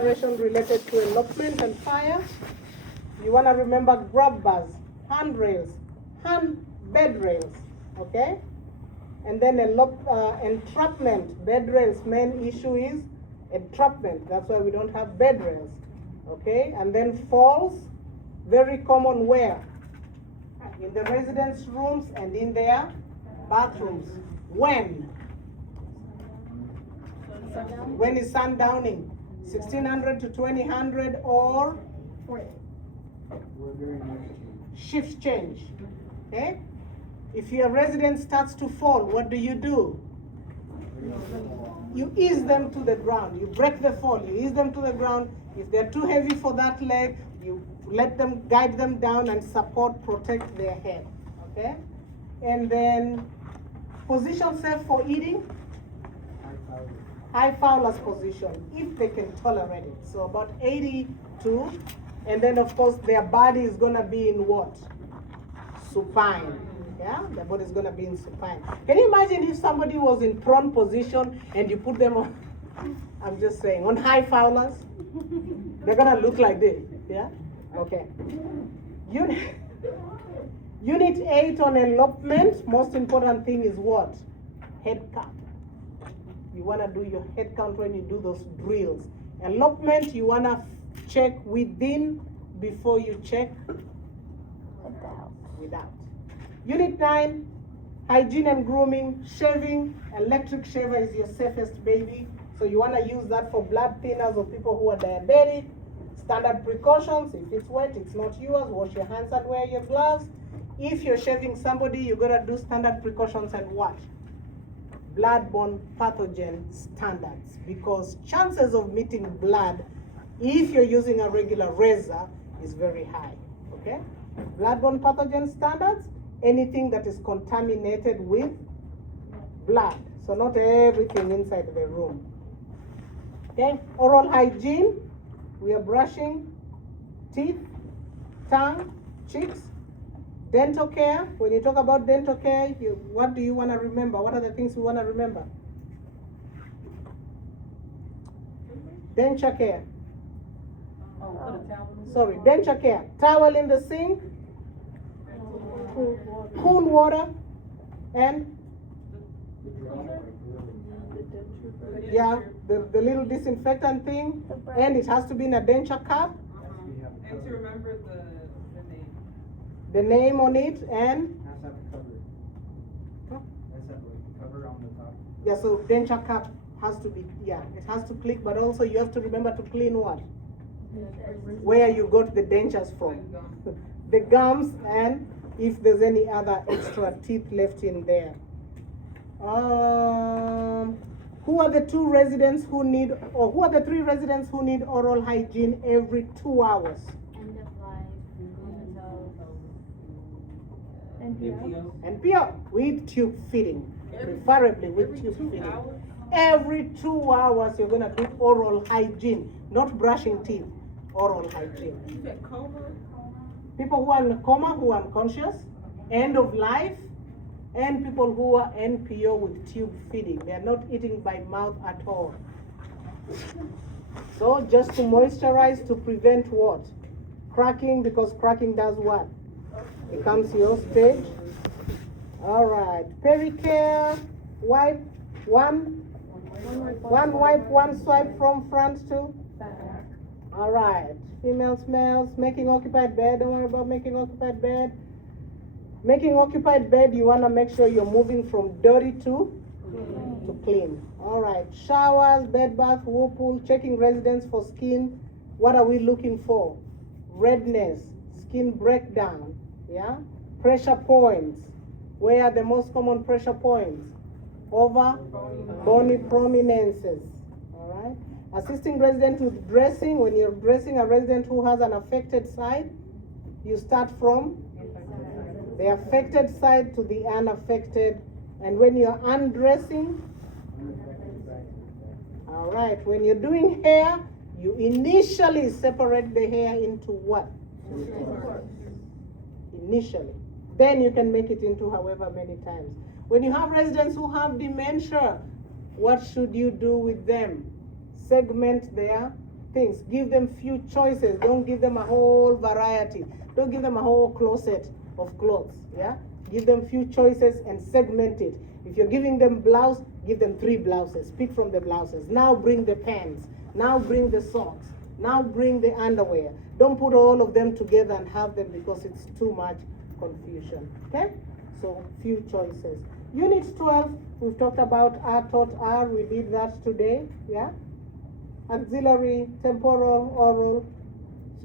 Related to elopement and fire. You want to remember grab bars, handrails, bed rails, okay? And then entrapment, bed rails. Main issue is entrapment. That's why we don't have bed rails, okay? And then falls, very common where? In the residence rooms and in their bathrooms. When? When is sundowning? 1600 to 2000 or shift change. Okay? If your residence starts to fall, what do? You ease them to the ground. You break the fall. You ease them to the ground. If they're too heavy for that leg, you let them guide them down and support, protect their head. Okay? And then position safe for eating. High Fowler's position, if they can tolerate it. So about 82. And then of course their body is gonna be in what? Supine. Yeah, the body is gonna be in supine. Can you imagine if somebody was in prone position and you put them on, I'm just saying, on High Fowlers? They're gonna look like this, yeah? Okay. Unit 8 on elopement, most important thing is what? Head count. You want to do your head count when you do those drills. Elopement, you want to check within before you check without. Unit 9, hygiene and grooming, shaving. Electric shaver is your safest baby. So you want to use that for blood thinners or people who are diabetic. Standard precautions, if it's wet, it's not yours. Wash your hands and wear your gloves. If you're shaving somebody, you got to do standard precautions and what? Blood-borne pathogen standards, because chances of meeting blood if you're using a regular razor is very high, okay? Blood-borne pathogen standards, anything that is contaminated with blood. So not everything inside the room. Okay, oral hygiene, we are brushing teeth, tongue, cheeks. Dental care, when you talk about dental care, what do you want to remember? What are the things you want to remember? Denture care. Sorry, denture care. Towel in the sink, cool water, and yeah, the little disinfectant thing, and it has to be in a denture cup. And to remember the name on it, and Has to have a cover. Has to have a cover on the top. yeah, so denture cup has to be, yeah, it has to click, but also you have to remember to clean what? Where you got the dentures from. The gums, and if there's any other extra teeth left in there. Who are the 2 residents who need, or who are the 3 residents who need oral hygiene every 2 hours? NPO with tube feeding, preferably with tube feeding. Every 2 hours you're gonna do oral hygiene, not brushing teeth, oral hygiene. People who are in coma, who are unconscious, end of life, and people who are NPO with tube feeding. They are not eating by mouth at all. So just to moisturize, to prevent what? Cracking, because cracking does what? Becomes your stage. All right, pericare, wipe, one wipe, one swipe from front to back. All right, female smells, making occupied bed, don't worry about making occupied bed. Making occupied bed, you wanna make sure you're moving from dirty to clean. All right, showers, bed bath, whirlpool, checking residence for skin. What are we looking for? Redness, skin breakdown. Yeah, pressure points. Where are the most common pressure points? Over bony prominences. All right. Assisting resident with dressing. When you're dressing a resident who has an affected side, you start from the affected side to the unaffected. And when you're undressing, all right. When you're doing hair, you initially separate the hair into what? Initially. Then you can make it into however many times. When you have residents who have dementia, what should you do with them? Segment their things. Give them few choices. Don't give them a whole variety. Don't give them a whole closet of clothes. Yeah? Give them few choices and segment it. If you're giving them blouse, give them 3 blouses. Pick from the blouses. Now bring the pants. Now bring the socks. Now bring the underwear. Don't put all of them together and have them because it's too much confusion. Okay? So few choices. Unit 12, we've talked about R taught R. We did that today. Yeah? Auxiliary, temporal, oral.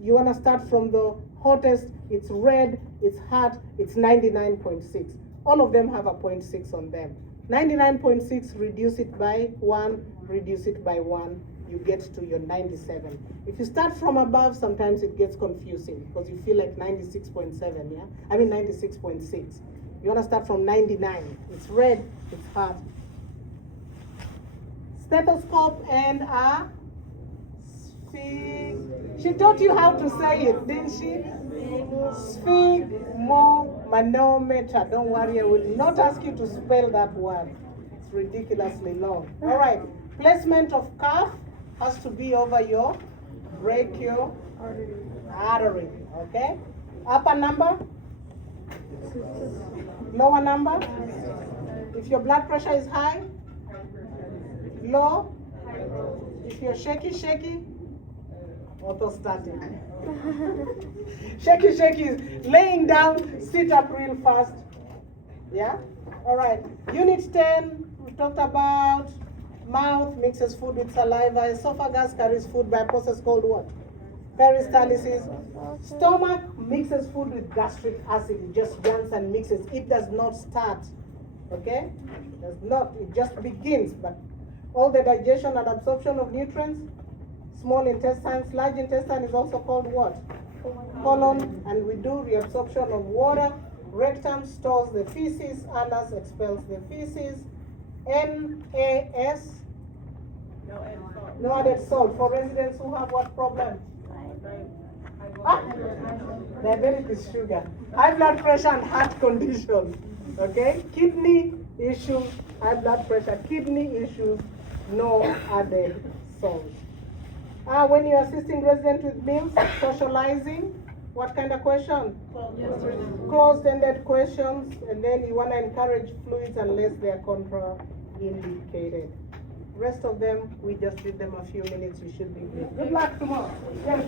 You want to start from the hottest. It's red, it's hot, it's 99.6. All of them have a 0.6 on them. 99.6, reduce it by 1, reduce it by 1, you get to your 97. If you start from above, sometimes it gets confusing because you feel like 96.7, yeah? I mean 96.6. You want to start from 99. It's red, it's hot. Stethoscope and a she taught you how to say it, didn't she? Sphygmomanometer. Don't worry, I will not ask you to spell that word. It's ridiculously long. All right. Placement of cuff has to be over your brachial artery. Okay? Upper number? Lower number? If your blood pressure is high? Low? If you're shaky? Orthostatic. Shaky is laying down, sit up real fast. Yeah? All right. Unit 10, we talked about mouth mixes food with saliva. Esophagus carries food by a process called what? Peristalsis. Stomach mixes food with gastric acid. It just jumps and mixes. It does not start. Okay? It does not. It just begins. But all the digestion and absorption of nutrients, small intestine, large intestine is also called what? Colon, and we do reabsorption of water. Rectum stores the feces, anus expels the feces. NAS, no added salt. For residents who have what problem? Diabetic is sugar. High blood pressure and heart condition. Okay? Kidney issues, high blood pressure, kidney issues, no added salt. When you're assisting residents with meals, socializing, what kind of question? Closed-ended questions, and then you want to encourage fluids unless they are contraindicated. Rest of them, we just did them a few minutes, you should be good. Good luck tomorrow. Yeah.